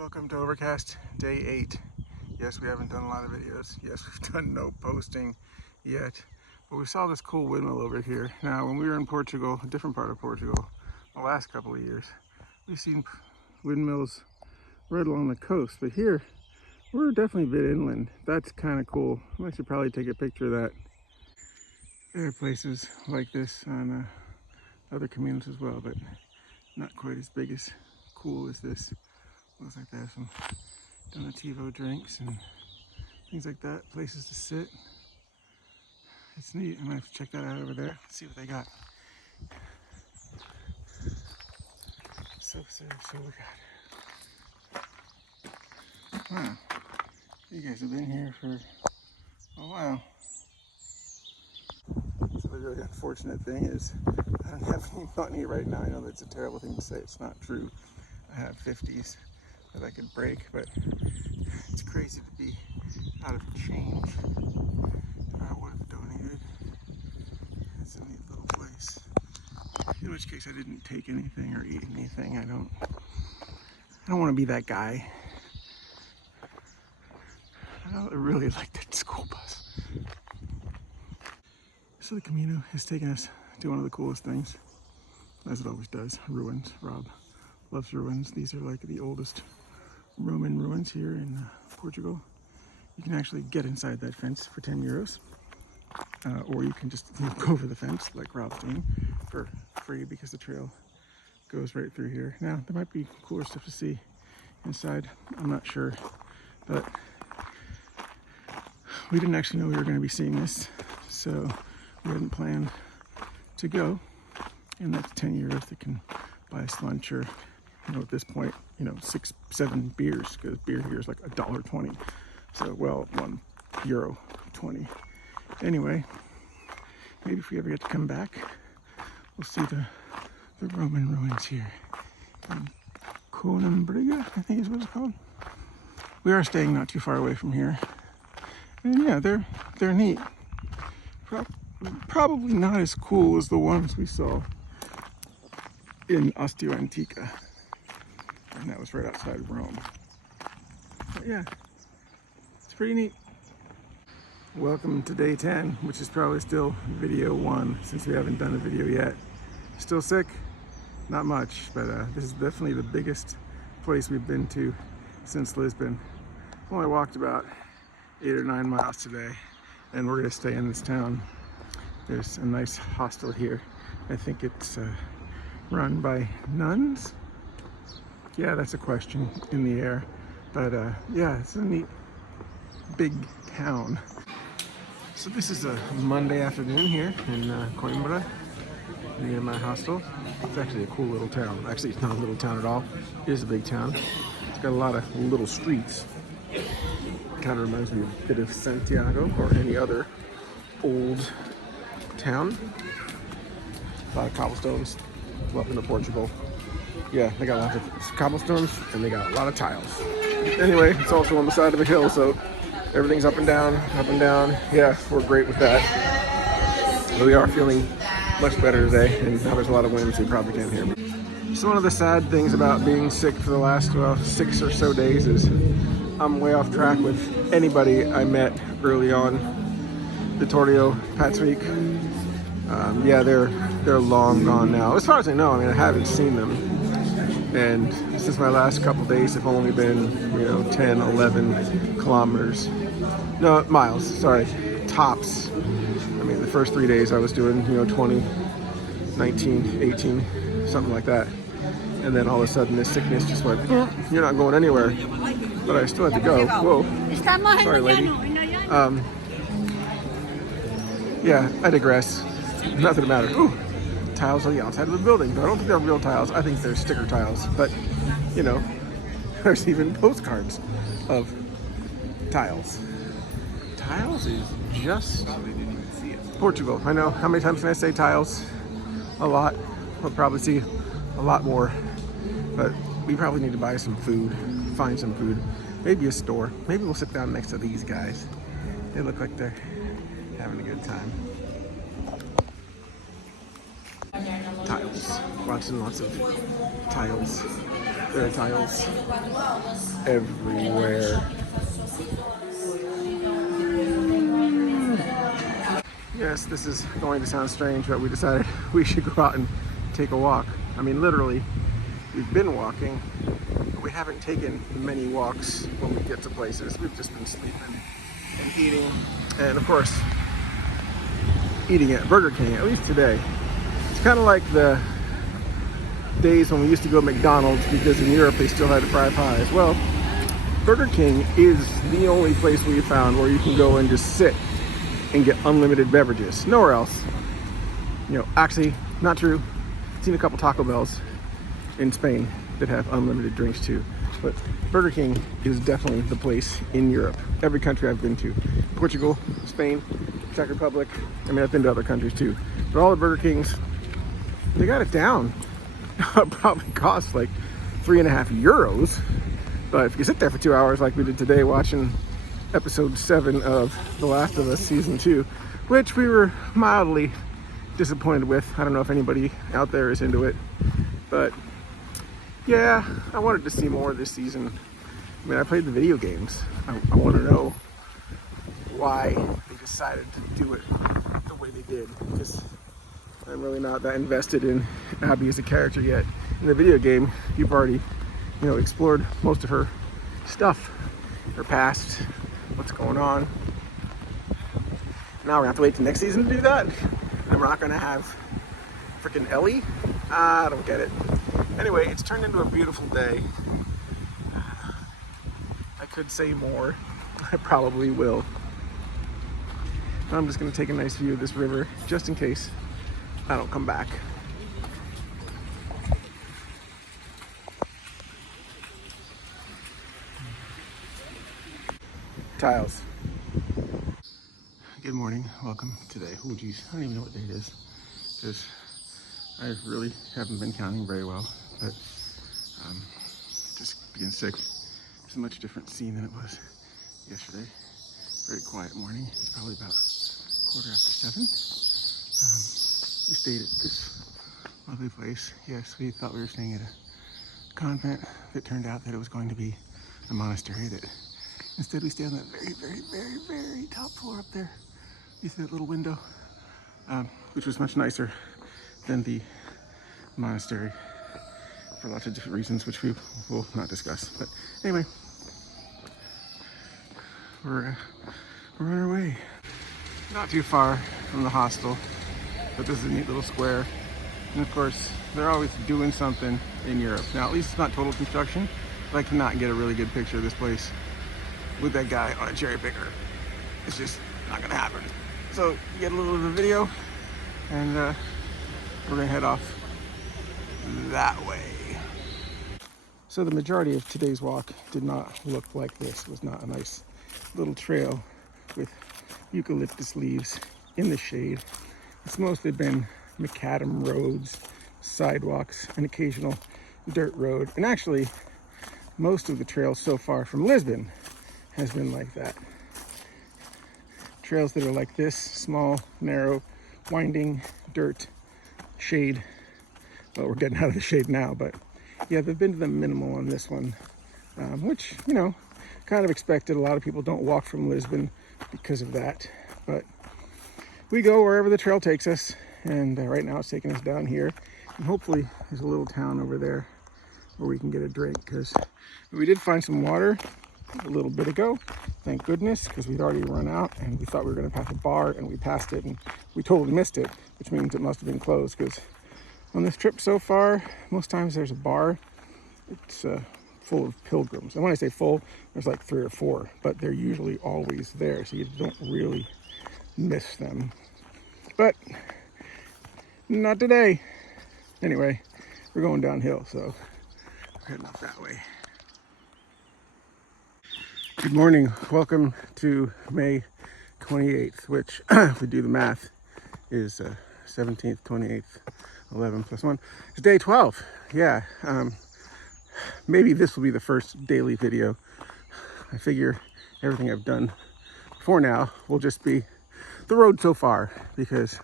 Welcome to Overcast Day 8. Yes, we haven't done a lot of videos. Yes, we've done no posting yet. But we saw this cool windmill over here. Now, when we were in Portugal, a different part of Portugal, the last couple of years, we've seen windmills right along the coast. But here, we're definitely a bit inland. That's kind of cool. I should probably take a picture of that. There are places like this on other caminos as well, but not quite as big as cool as this. Looks like they have some Donativo drinks and things like that, places to sit. It's neat. I'm gonna have to check that out over there, see what they got. So we got. Wow, you guys have been here for a while. So the really unfortunate thing is I don't have any money right now. I know that's a terrible thing to say. It's not true. I have 50s that I could break, but it's crazy to be out of change. I would have donated. It's a neat little place. In which case I didn't take anything or eat anything. I don't want to be that guy. I really like that school bus. So the Camino has taken us to one of the coolest things, as it always does, ruins. Rob loves ruins. These are like the oldest Roman ruins here in Portugal. You can actually get inside that fence for 10 euros, or you can just go over the fence like Rob's doing for free because the trail goes right through here. Now, there might be cooler stuff to see inside. I'm not sure, but we didn't actually know we were going to be seeing this, so we hadn't planned to go. And that's 10 euros that can buy us lunch or, at this point, 6-7 beers, because beer here is like $1.20. So, well, €1.20. Anyway, maybe if we ever get to come back, we'll see the Roman ruins here. Coimbra, I think is what it's called. We are staying not too far away from here. And yeah, they're neat. Probably not as cool as the ones we saw in Ostio Antica. And that was right outside of Rome. But yeah, it's pretty neat. Welcome to day 10, which is probably still video 1 since we haven't done a video yet. Still sick? Not much, but this is definitely the biggest place we've been to since Lisbon. Only walked about 8 or 9 miles today, and we're gonna stay in this town. There's a nice hostel here. I think it's run by nuns. Yeah, that's a question in the air. But yeah, it's a neat big town. So this is a Monday afternoon here in Coimbra, near my hostel. It's actually a cool little town. Actually, it's not a little town at all. It is a big town. It's got a lot of little streets. Kind of reminds me a bit of Santiago or any other old town. A lot of cobblestones. Welcome to Portugal. Yeah, they got lots of cobblestones and they got a lot of tiles. Anyway, it's also on the side of a hill, so everything's up and down, up and down. Yeah, we're great with that. But we are feeling much better today, and now there's a lot of wind, so you probably can't hear me. So one of the sad things about being sick for the last, 6 or so days is I'm way off track with anybody I met early on. Vittorio, Patrick, yeah, they're long gone now. As far as I know, I haven't seen them. And since my last couple days have only been, 10, 11 kilometers. No, miles, sorry, tops. The first 3 days I was doing, 20, 19, 18, something like that. And then all of a sudden this sickness just went, you're not going anywhere. But I still had to go. Whoa. Sorry, lady. Yeah, I digress. Nothing matters. Ooh, tiles on the outside of the building. But I don't think they're real tiles. I think they're sticker tiles. But, there's even postcards of tiles. Tiles is just Portugal. I know. How many times can I say tiles? A lot. We'll probably see a lot more. But we probably need to buy some food. Find some food. Maybe a store. Maybe we'll sit down next to these guys. They look like they're having a good time. Tiles. Lots and lots of tiles. There are tiles everywhere. Yes, this is going to sound strange, but we decided we should go out and take a walk. I mean, literally, we've been walking, but we haven't taken many walks when we get to places. We've just been sleeping and eating, and of course, eating at Burger King, at least today. It's kind of like the days when we used to go to McDonald's because in Europe they still had fry pies. Well, Burger King is the only place we found where you can go and just sit and get unlimited beverages. Nowhere else. You know, actually, not true. I've seen a couple Taco Bells in Spain that have unlimited drinks too. But Burger King is definitely the place in Europe. Every country I've been to. Portugal, Spain, Czech Republic. I mean, I've been to other countries too. But all the Burger Kings, they got it down. It probably costs like €3.50. But if you sit there for 2 hours like we did today watching episode 7 of The Last of Us season 2, which we were mildly disappointed with. I don't know if anybody out there is into it, but yeah, I wanted to see more this season. I mean, I played the video games. I want to know why they decided to do it the way they did, because I'm really not that invested in Abby as a character yet. In the video game, you've already, explored most of her stuff, her past, what's going on. Now we're gonna have to wait till next season to do that, and we're not gonna have freaking Ellie. I don't get it. Anyway, it's turned into a beautiful day. I could say more. I probably will. I'm just gonna take a nice view of this river just in case I don't come back. Tiles. Good morning, welcome today. Oh geez, I don't even know what day it is, because I really haven't been counting very well, but just being sick. It's a much different scene than it was yesterday. Very quiet morning. It's probably about 7:15. We stayed at this lovely place. Yes, we thought we were staying at a convent. It turned out that it was going to be a monastery. That instead we stayed on that very, very, very, very top floor up there. You see that little window, which was much nicer than the monastery for lots of different reasons, which we will not discuss. But anyway, we're on our way. Not too far from the hostel, but this is a neat little square. And of course, they're always doing something in Europe. Now, at least it's not total construction, but I cannot get a really good picture of this place with that guy on a cherry picker. It's just not gonna happen. So, you get a little of the video, and we're gonna head off that way. So the majority of today's walk did not look like this. It was not a nice little trail with eucalyptus leaves in the shade. It's mostly been macadam roads, sidewalks, an occasional dirt road. And actually, most of the trails so far from Lisbon has been like that. Trails that are like this, small, narrow, winding, dirt, shade. Well, we're getting out of the shade now, but yeah, they've been to the minimal on this one, which, kind of expected. A lot of people don't walk from Lisbon because of that, but we go wherever the trail takes us, and right now it's taking us down here, and hopefully there's a little town over there where we can get a drink, because we did find some water a little bit ago, thank goodness, because we'd already run out, and we thought we were going to pass a bar, and we passed it, and we totally missed it, which means it must have been closed, because on this trip so far, most times there's a bar. It's full of pilgrims, and when I say full, there's like 3 or 4, but they're usually always there, so you don't really miss them. But not today. Anyway, we're going downhill, so we're heading off that way. Good morning. Welcome to May 28th, which, if we do the math, is 17th, 28th, 11 plus 1. It's day 12. Yeah. Maybe this will be the first daily video. I figure everything I've done before now will just be the road so far, because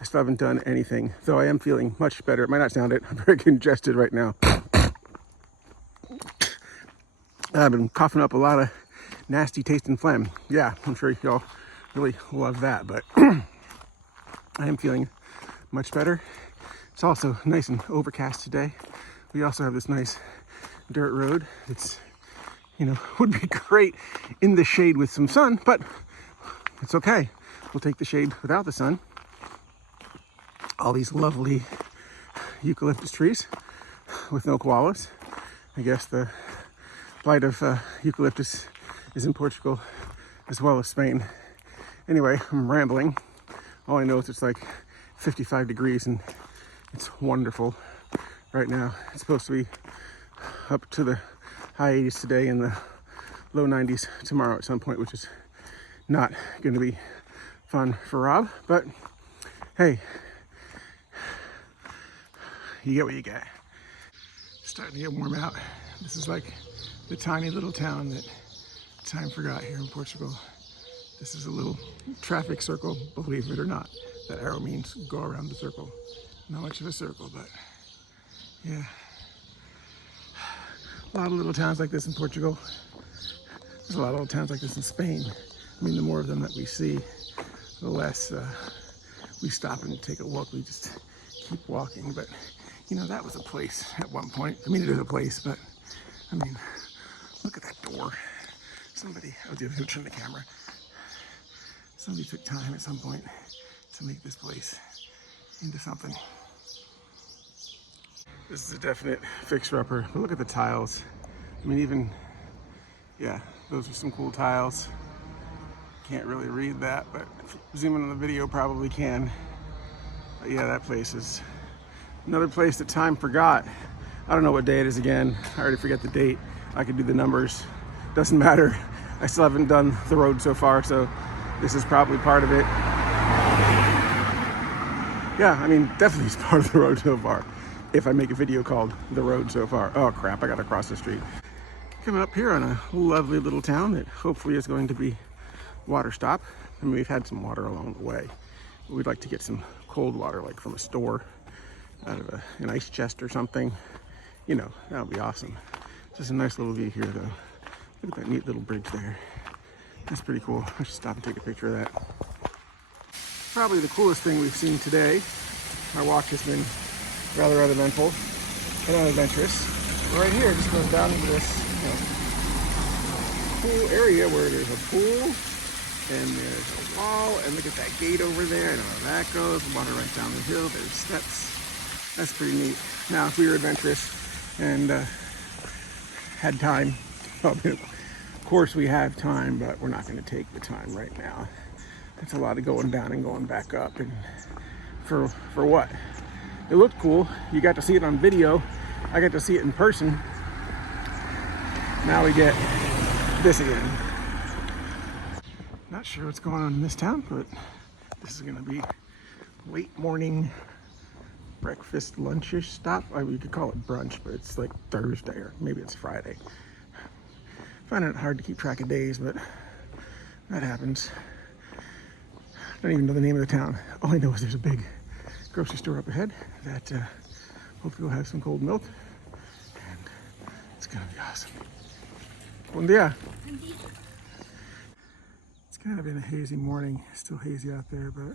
I still haven't done anything, though I am feeling much better. It might not sound it. I'm very congested right now. I've been coughing up a lot of nasty tasting phlegm. Yeah, I'm sure y'all really love that, but I am feeling much better. It's also nice and overcast today. We also have this nice dirt road. It's, would be great in the shade with some sun, but it's okay. We'll take the shade without the sun. All these lovely eucalyptus trees with no koalas. I guess the plight of eucalyptus is in Portugal as well as Spain. Anyway, I'm rambling. All I know is it's like 55 degrees and it's wonderful right now. It's supposed to be up to the high 80s today and the low 90s tomorrow at some point, which is not going to be fun for Rob, but hey, you get what you get. It's starting to get warm out. This is like the tiny little town that time forgot here in Portugal. This is a little traffic circle, believe it or not. That arrow means go around the circle. Not much of a circle, but yeah. A lot of little towns like this in Portugal. There's a lot of little towns like this in Spain. I mean, the more of them that we see, the less we stop and take a walk. We just keep walking. But, that was a place at one point. I mean, it is a place, but, look at that door. Somebody, who turned the camera? Somebody took time at some point to make this place into something. This is a definite fixer-upper, but look at the tiles. I mean, yeah, those are some cool tiles. Can't really read that, but if you zoom in on the video, probably can. But yeah, that place is another place that time forgot. I don't know what day it is again. I already forget the date. I could do the numbers. Doesn't matter. I still haven't done the road so far, so this is probably part of it. Yeah, definitely it's part of the road so far. If I make a video called The Road So Far. Oh crap, I gotta cross the street. Coming up here on a lovely little town that hopefully is going to be water stop. We've had some water along the way. We'd like to get some cold water, like from a store, out of an ice chest or something. That would be awesome. Just a nice little view here though. Look at that neat little bridge there. That's pretty cool. I should stop and take a picture of that. Probably the coolest thing we've seen today. Our walk has been rather uneventful and unadventurous. Right here, it just goes down into this cool area where there's a pool and there's a wall, and look at that gate over there. I don't know where that goes. Water right down the hill. There's steps. That's pretty neat. Now, if we were adventurous and had time, of course we have time, but we're not going to take the time right now. It's a lot of going down and going back up, and for what? It looked cool. You got to see it on video. I got to see it in person. Now we get this again. Not sure what's going on in this town, but this is going to be late morning breakfast lunchish stop. We could call it brunch, but it's like Thursday or maybe it's Friday. Finding it hard to keep track of days, but that happens. I don't even know the name of the town. All I know is there's a big grocery store up ahead that hopefully will have some cold milk, and it's gonna be awesome. Buen dia. It's kind of been a hazy morning, still hazy out there, but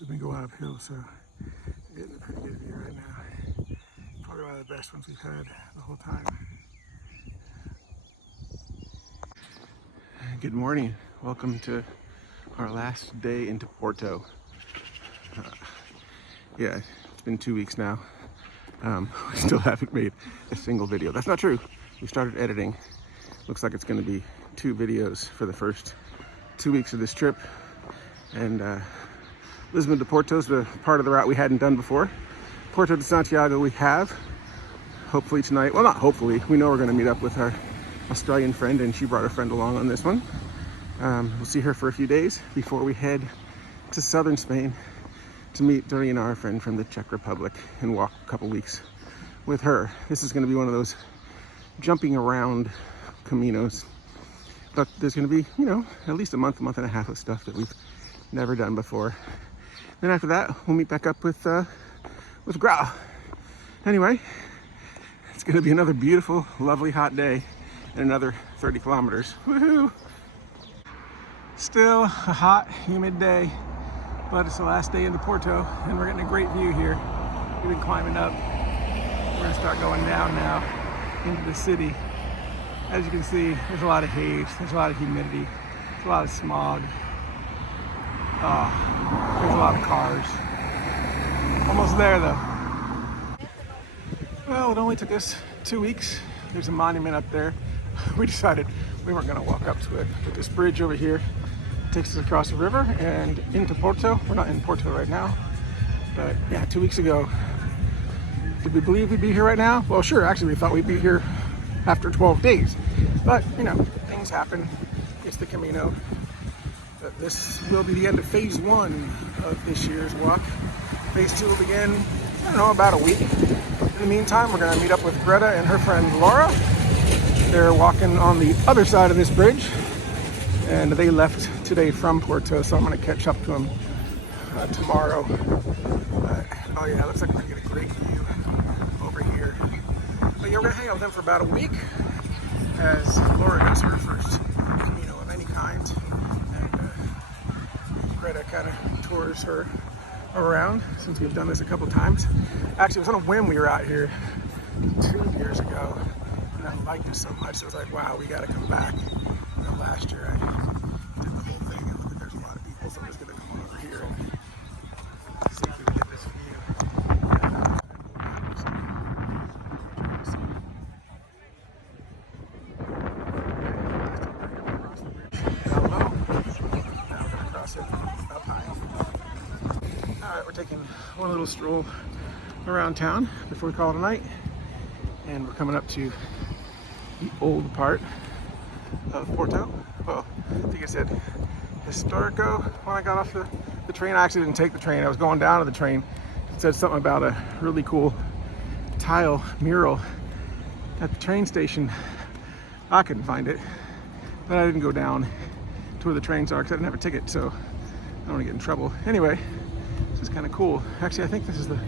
we've been going uphill, so we're getting a pretty good view right now. Probably one of the best ones we've had the whole time. Good morning. Welcome to our last day into Porto. Yeah, it's been 2 weeks now. We still haven't made a single video. That's not true. We started editing. Looks like it's going to be 2 videos for the first 2 weeks of this trip. And Lisbon to Porto is the part of the route we hadn't done before. Porto to Santiago we have. Hopefully tonight. Well, not hopefully. We know we're going to meet up with our Australian friend, and she brought a friend along on this one. We'll see her for a few days before we head to southern Spain to meet Dorina, our friend from the Czech Republic, and walk a couple weeks with her. This is going to be one of those jumping around Caminos, but there's going to be, at least a month and a half of stuff that we've never done before. Then after that, we'll meet back up with Grau. Anyway, it's going to be another beautiful, lovely, hot day. and another 30 kilometers. Woohoo! Still a hot, humid day, but it's the last day into Porto, and we're getting a great view here. We've been climbing up. We're gonna start going down now into the city. As you can see, there's a lot of haze, there's a lot of humidity, there's a lot of smog. There's a lot of cars. Almost there though. Well, it only took us 2 weeks. There's a monument up there. We decided we weren't gonna walk up to it, but this bridge over here takes us across the river and into Porto. We're not in Porto right now, but yeah, 2 weeks ago, did we believe we'd be here right now? Well, sure, actually we thought we'd be here after 12 days, but you know, things happen. It's the Camino. But this will be the end of phase 1 of this year's walk. Phase 2 will begin, I don't know, about a week. In the meantime, we're gonna meet up with Greta and her friend Laura. They're walking on the other side of this bridge, and they left today from Porto, so I'm gonna catch up to them tomorrow. Oh yeah, looks like we're gonna get a great view over here. But yeah, we're gonna hang out with them for about a week as Laura does her first Camino of any kind, and Greta kind of tours her around since we've done this a couple times. Actually, it was on a whim we were out here 2 years ago, and I liked it so much. It was like, wow, we gotta come back. You know, last year I did the whole thing, and look, there's a lot of people, so I'm just gonna come over here and see if we can get this view. Down low. Now we're gonna cross it up high. Alright, we're taking one little stroll around town before we call it a night, and we're coming up to the old part of Porto. Well, I think I said Historico when I got off the train. I actually didn't take the train. I was going down to the train. It said something about a really cool tile mural at the train station. I couldn't find it, but I didn't go down to where the trains are because I didn't have a ticket, so I don't want to get in trouble. Anyway, this is kind of cool. Actually, I think this is the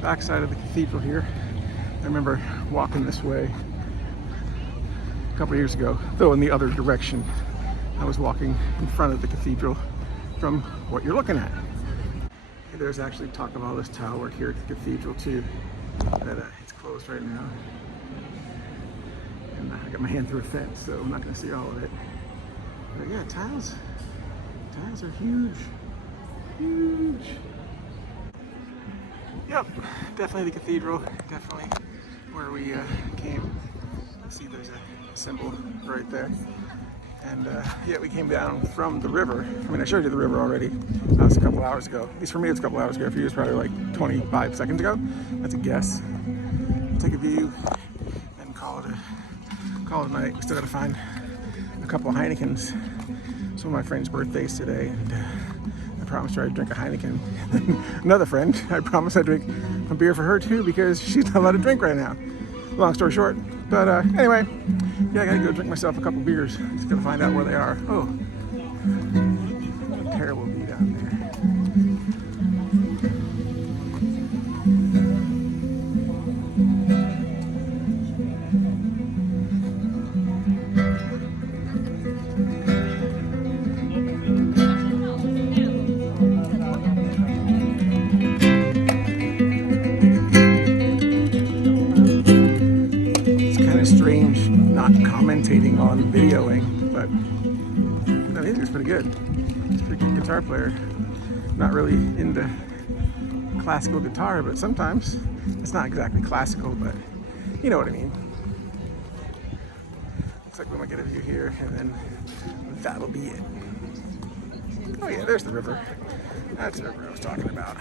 back side of the cathedral here. I remember walking this way a couple years ago, though in the other direction. I was walking in front of the cathedral from what you're looking at. There's actually talk of all this tile work here at the cathedral too, but it's closed right now. And I got my hand through a fence, so I'm not going to see all of it. But yeah, tiles are huge, huge. Yep, definitely the cathedral, definitely where we came. See, there's a symbol right there. And yeah, we came down from the river. I mean, I showed you the river already. That was a couple hours ago. At least for me, it's a couple hours ago. For you, it's probably like 25 seconds ago. That's a guess. Take a view and call it a night. We still got to find a couple of Heinekens. It's one of my friend's birthdays today, and I promised her I'd drink a Heineken. Another friend, I promised I'd drink a beer for her too because she's not allowed to drink right now. Long story short. But anyway, yeah, I gotta go drink myself a couple beers. Just gotta find out where they are. Oh, what a terrible view down there. Strange not commentating on videoing, but the music's pretty good. He's a pretty good guitar player. Not really into classical guitar, but sometimes it's not exactly classical, but you know what I mean. Looks like we might get a view here, and then that'll be it. Oh yeah, there's the river. That's the river I was talking about.